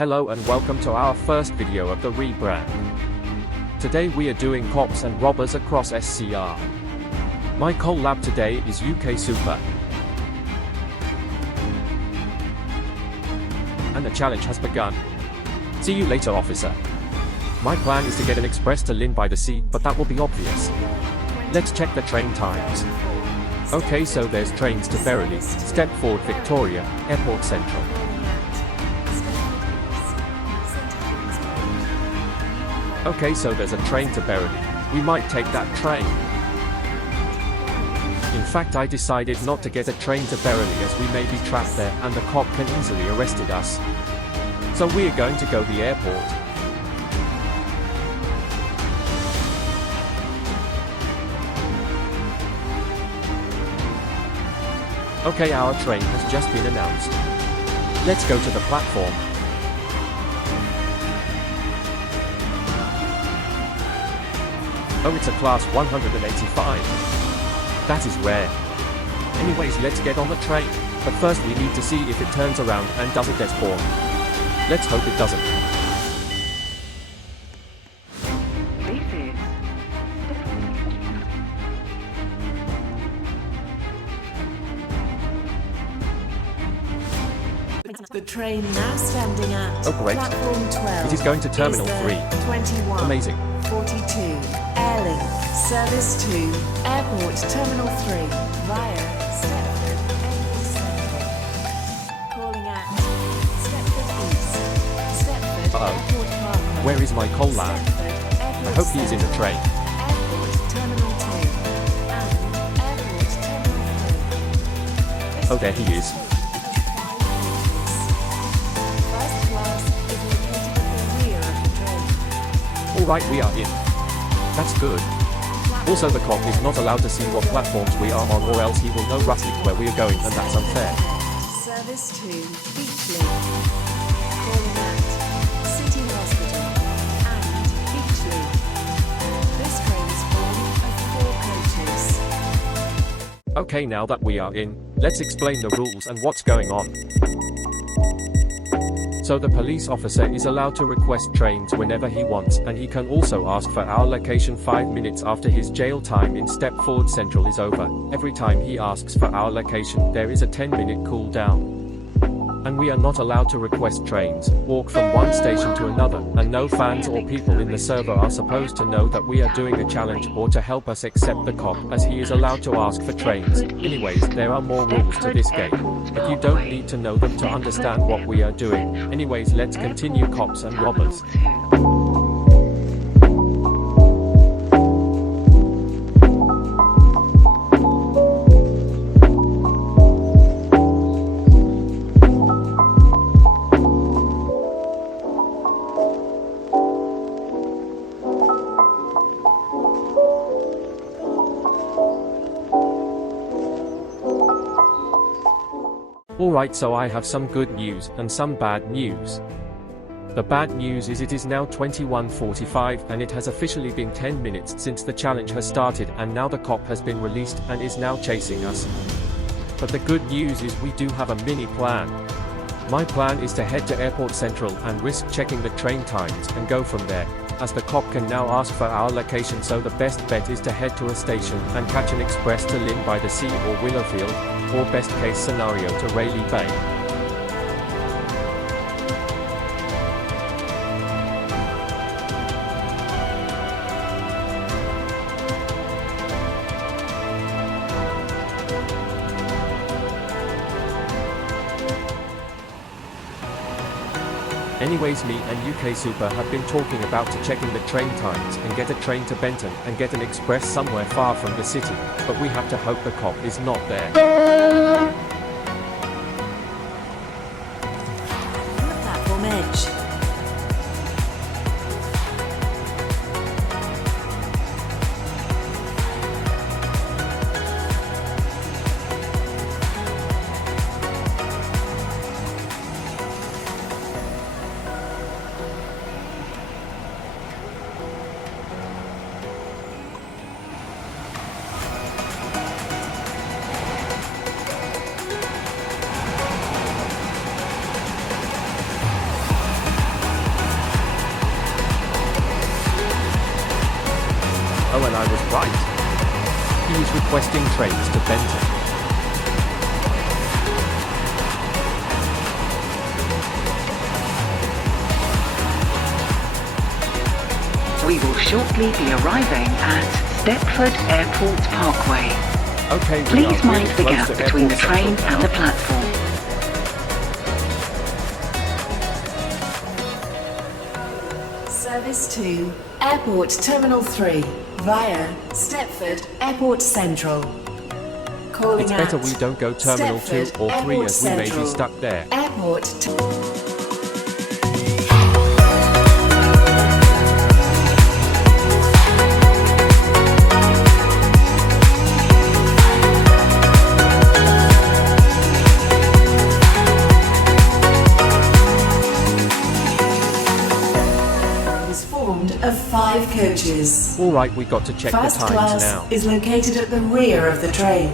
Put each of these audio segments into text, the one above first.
Hello and welcome to our first video of the rebrand. Today we are doing cops and robbers across SCR. My collab today is 𝓢𝓾𝓼𝓬. And the challenge has begun. See you later, officer. My plan is to get an express to 𝓢𝓸𝓬, but that will be obvious. Let's check the train times. Okay, so there's trains to 𝓢𝓸𝓬, Stepford Victoria, Airport Central. Okay, so there's a train to 𝓢𝓸𝓬. We might take that train. In fact, I decided not to get a train to 𝓢𝓸𝓬 as we may be trapped there and the cop can easily arrest us. So we're going to go the airport. Okay, our train has just been announced. Let's go to the platform. Oh, it's a class 185. That is rare. Anyways, let's get on the train. But first we need to see if it turns around and doesn't despawn. Let's hope it doesn't. The train now standing at platform 12. It is going to Terminal 3. 21. Amazing. 42. Airlink. Service to Airport Terminal 3 via Stepford Central. Calling at Stepford East. Stepford Airport Parkway. Where is my collab? I hope he's in the train. Airport Terminal 2 and Airport Terminal 3. Oh, there he is. Alright, we are in. That's good. Also, the cop is not allowed to see what platforms we are on, or else he will know roughly where we are going, and that's unfair. Service to Beachley. Calling at City Hospital and Beachley. This train is formed of 4 coaches. Okay, now that we are in, let's explain the rules and what's going on. So the police officer is allowed to request trains whenever he wants, and he can also ask for our location 5 minutes after his jail time in Stepford Central is over. Every time he asks for our location, there is a 10-minute cooldown. And we are not allowed to request trains, walk from one station to another, and no fans or people in the server are supposed to know that we are doing a challenge or to help us except the cop, as he is allowed to ask for trains. Anyways, there are more rules to this game, but you don't need to know them to understand what we are doing. Anyways, let's continue cops and robbers. Alright, so I have some good news and some bad news. The bad news is it is now 21:45 and it has officially been 10 minutes since the challenge has started, and now the cop has been released and is now chasing us. But the good news is we do have a mini plan. My plan is to head to Airport Central and risk checking the train times and go from there, as the cop can now ask for our location, so the best bet is to head to a station and catch an express to 𝓢𝓸𝓬 or Willowfield, or best case scenario to Rayleigh Bay. Anyways, me and 𝓢𝓾𝓼𝓬 have been talking about checking the train times and get a train to Benton and get an express somewhere far from the city, but we have to hope the cop is not there. On the platform edge. Oh, and I was right. He is requesting trains to Benton. We will shortly be arriving at Deptford Airport Parkway. Okay, we Please are mind really the close gap to between the Airport train Central and the now. platform. Service to Airport Terminal 3 via Stepford Airport Central. Calling It's better at we don't go Terminal 2 Stepford or 3 Airport as we may be Central. stuck there. Is formed of 5 coaches. Alright, we got to check the First times class now. is located at the rear of the train.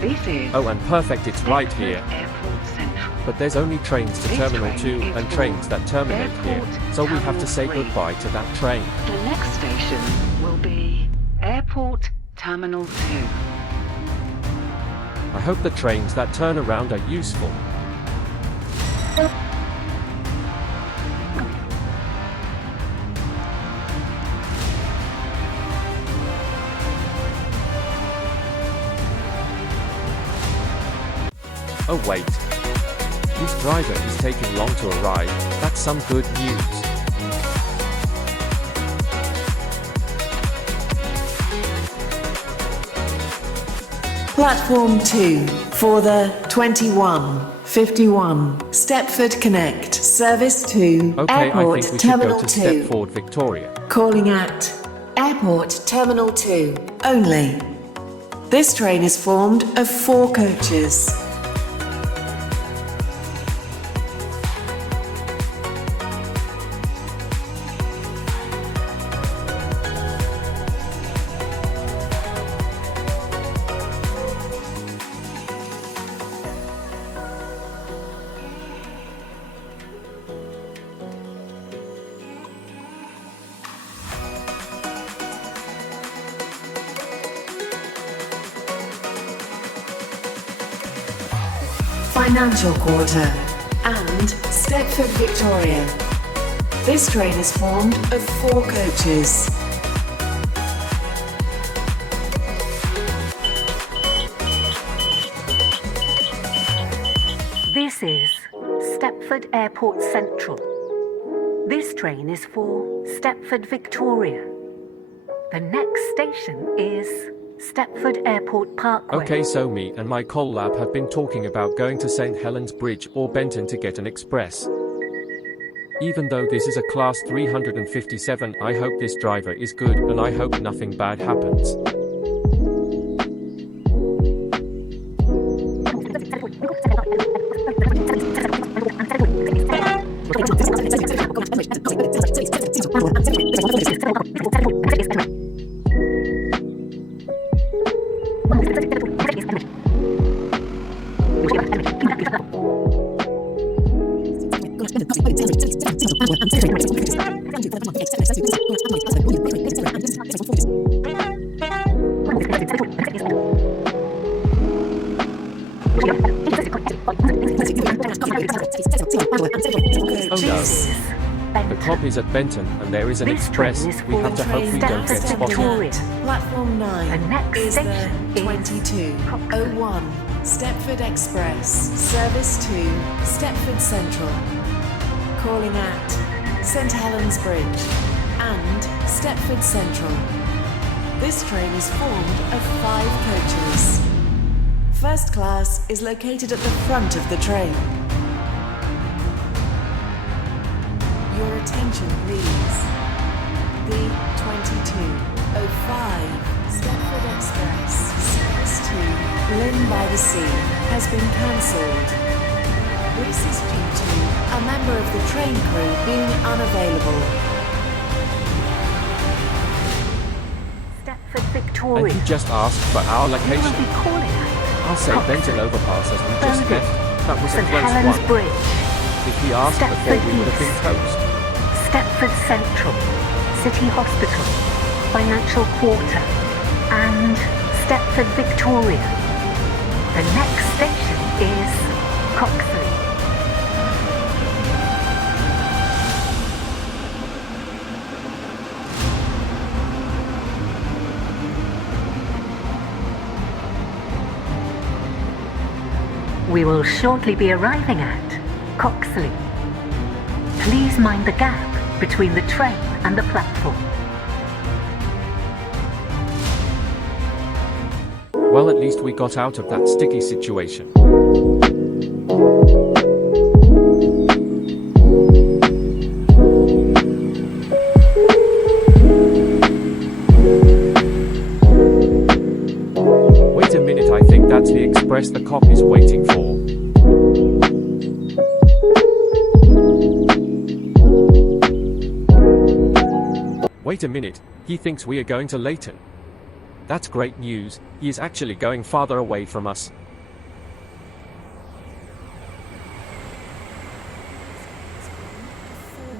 This is Oh, and perfect, it's right Deptford here. Airport Central. But there's only trains to This Terminal train 2 is and for trains that terminate here. Airport So we have to Terminal say 3. goodbye to that train. The next station will be Airport Terminal 2. I hope the trains that turn around are useful. Oh wait. This driver is taking long to arrive. That's some good news. Platform 2 for the 2151 Stepford Connect service to Okay, I Airport think we should Terminal go to 2. Stepford Victoria. Calling at Airport Terminal 2 only. This train is formed of 4 coaches. Financial Quarter and Stepford Victoria. This train is formed of 4 coaches. This is Stepford Airport Central. This train is for Stepford Victoria. The next station is Stepford Airport Parkway. Okay, so me and my collab have been talking about going to St. Helens Bridge or Benton to get an express. Even though this is a class 357, I hope this driver is good and I hope nothing bad happens. Oh no. The cop is at Benton and there is an This express. train is We have to for hope we don't get Stepford spotted. Victoria. Platform 9 The next is station the is 2201 Stepford Express service to Stepford Central. Calling at St. Helens Bridge and Stepford Central. This train is formed of 5 coaches. First class is located at the front of the train. Your attention please. The 2205 Stepford Express service to Lynn by the Sea has been cancelled. This is due to a member of the train crew being unavailable. Stepford And Victoria. he just asked for our We will location. be calling at I'll say Benton overpass as we just Birmingham, left. That was a St. close Helens one. Bridge. If he asked before, Stepford we would have been East. toast. Stepford Central, City Hospital, Financial Quarter, and Stepford Victoria. The next station is 𝓥𝓼𝓬𝓼. We will shortly be arriving at 𝓥𝓼𝓬𝓼. Please mind the gap between the train and the platform. Well, at least we got out of that sticky situation. Wait a minute, I think that's the express the cop is waiting for. Wait a minute, he thinks we are going to Layton. That's great news, he is actually going farther away from us.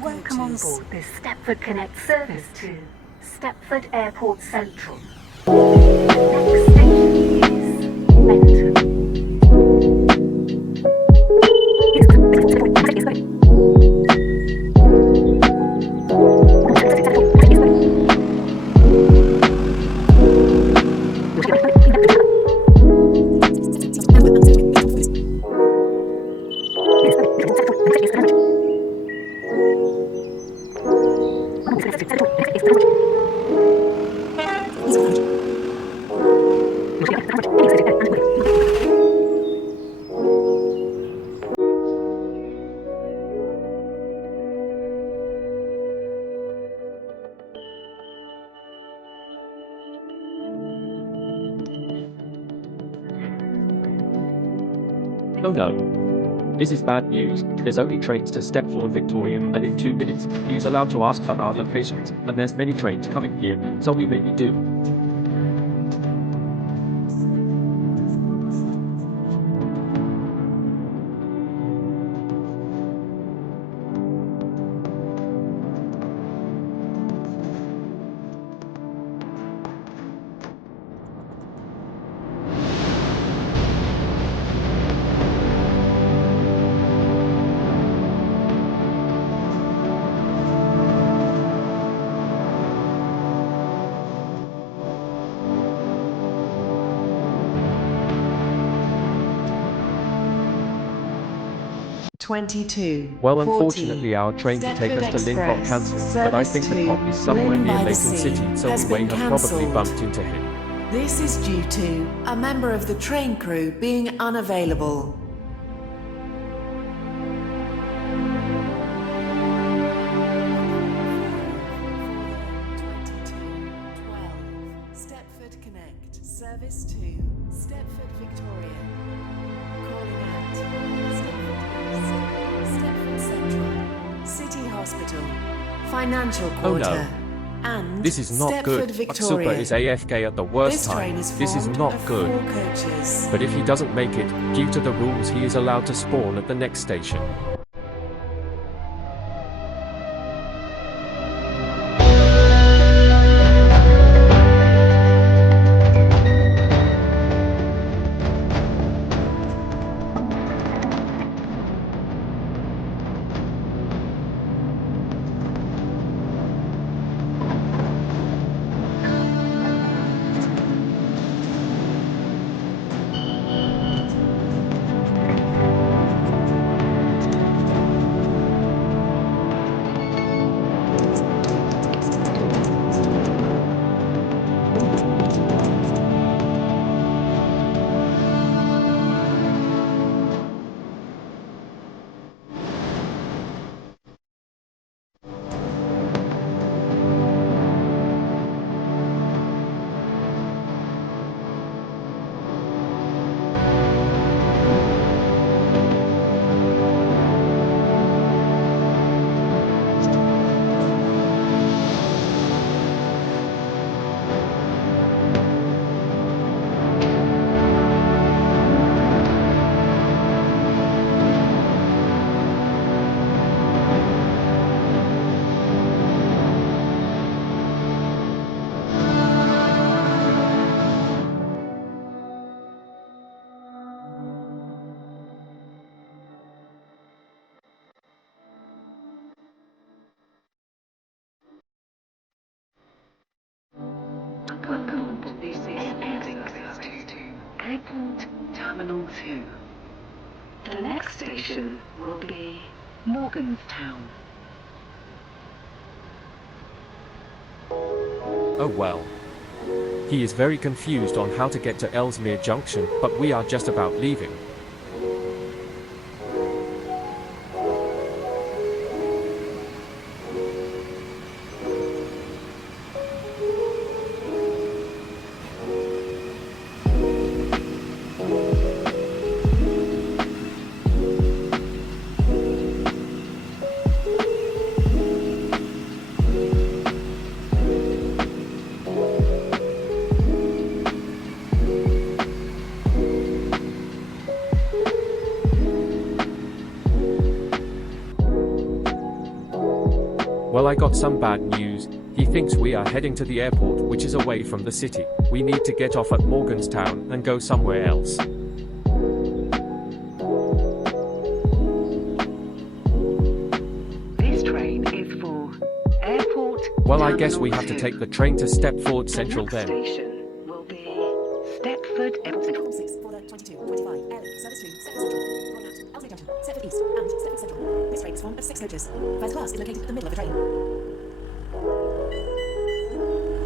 Welcome on board this Stepford Connect service to Stepford Airport Central. Next station is Benton. Oh no. This is bad news. There's only trains to Stepford Victoria, and in 2 minutes, he's allowed to ask for our locations, and there's many trains coming here, so we maybe do. Well, unfortunately, our train to take us to 𝓤𝓾𝓼𝓬𝓼 cancelled, but I think the cop is somewhere near Layton City, so we may have probably bumped into him. This is due to a member of the train crew being unavailable. Stepford Connect, service to Stepford Victoria. Calling at Stepford Central, City Hospital, Financial Quarter, Oh no. and This is not Stepford good. Victoria. 𝓥𝓼𝓬𝓼 is AFK at the worst This time. train is This is formed not of good. 4 coaches. But if he doesn't make it, due to the rules, he is allowed to spawn at the next station. at Terminal 2. The next station will be Morganstown. Oh well. He is very confused on how to get to Ellesmere Junction, but we are just about leaving. Well, I got some bad news. He thinks we are heading to the airport, which is away from the city. We need to get off at Morganstown and go somewhere else. This train is for Airport. Well, I guess we have to take the train to Stepford Central The then. next station will be Stepford Airport Central. 6, 4, 22, 25, Airlie, Service 2, Stepford Central. Calling at Ellesmere Junction, Stepford East, and Stepford Central. This train is one of 6 coaches. First class is located at the middle of the train.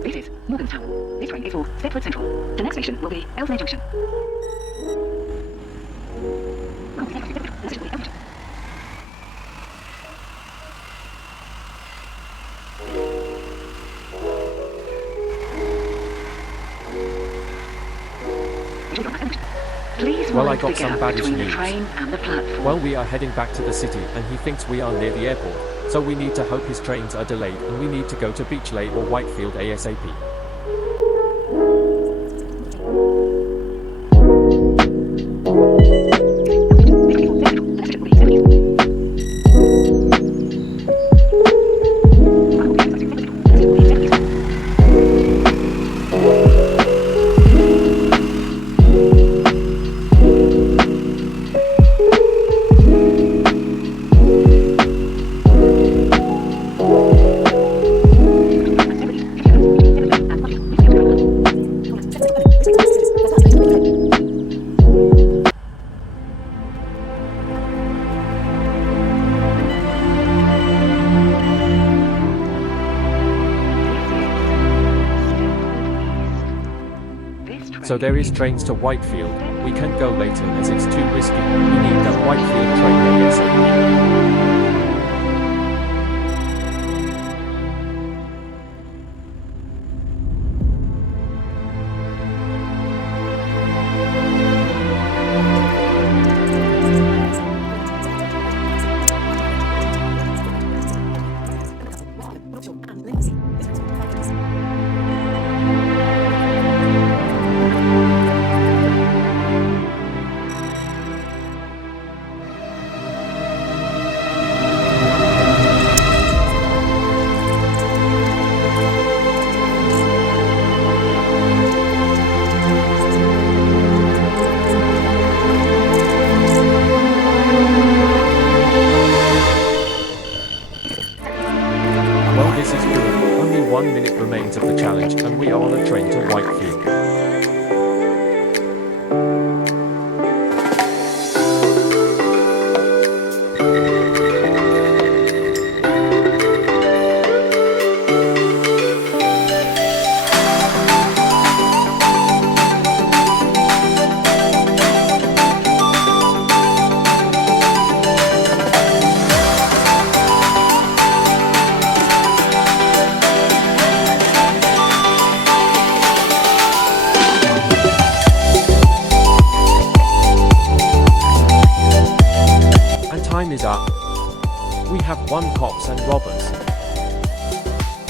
This is Morganstown. This train is for Stepford Central. The next station will be Ellesmere Junction. Please Well, I mind got the some gap bad between the news. train and the platform. Well, we are heading back to the city, and he thinks we are near the airport. So we need to hope his trains are delayed, and we need to go to Beachley or Whitefield ASAP. So there is trains to Whitefield. We can't go later as it's too risky. We need that Whitefield train ASAP. Well, this is good. Only 1 minute remains of the challenge, and we are on a train to Whitefield. Time is up. We have won cops and robbers.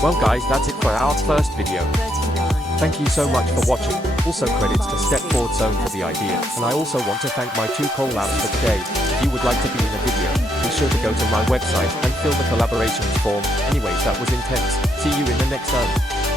Well guys, that's it for our first video. 39. Thank you so much for watching. Also credits to 𝓤𝓾𝓼𝓬 for the idea, and I also want to thank my 2 collabs for today. If you would like to be in a video, be sure to go to my website and fill the collaborations form. Anyways, that was intense. See you in the next one.